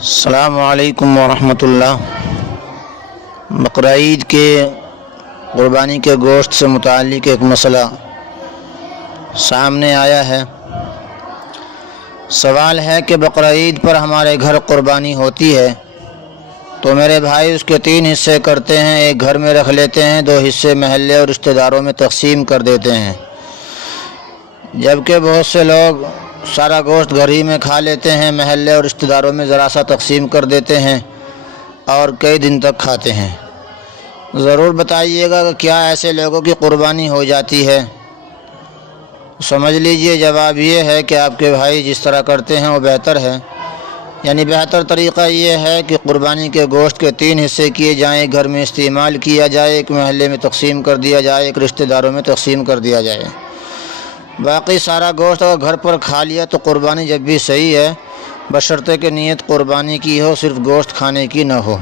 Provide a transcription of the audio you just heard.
السلام علیکم ورحمۃ اللہ۔ بقرعید کے قربانی کے گوشت سے متعلق ایک مسئلہ سامنے آیا ہے۔ سوال ہے کہ بقرعید پر ہمارے گھر قربانی ہوتی ہے تو میرے بھائی اس کے 3 حصے کرتے ہیں، ایک گھر میں رکھ لیتے ہیں، 2 حصے محلے اور رشتہ داروں میں تقسیم کر دیتے ہیں، جبکہ بہت سے لوگ سارا گوشت گھر ہی میں کھا لیتے ہیں، محلے اور رشتہ داروں میں ذرا سا تقسیم کر دیتے ہیں اور کئی دن تک کھاتے ہیں۔ ضرور بتائیے گا کہ کیا ایسے لوگوں کی قربانی ہو جاتی ہے؟ سمجھ لیجئے جواب یہ ہے کہ آپ کے بھائی جس طرح کرتے ہیں وہ بہتر ہے، یعنی بہتر طریقہ یہ ہے کہ قربانی کے گوشت کے 3 حصے کیے جائیں، ایک گھر میں استعمال کیا جائے، ایک محلے میں تقسیم کر دیا جائے، ایک رشتہ داروں میں تقسیم کر دیا جائے۔ باقی سارا گوشت اگر گھر پر کھا لیا تو قربانی جب بھی صحیح ہے، بشرطے کہ نیت قربانی کی ہو، صرف گوشت کھانے کی نہ ہو۔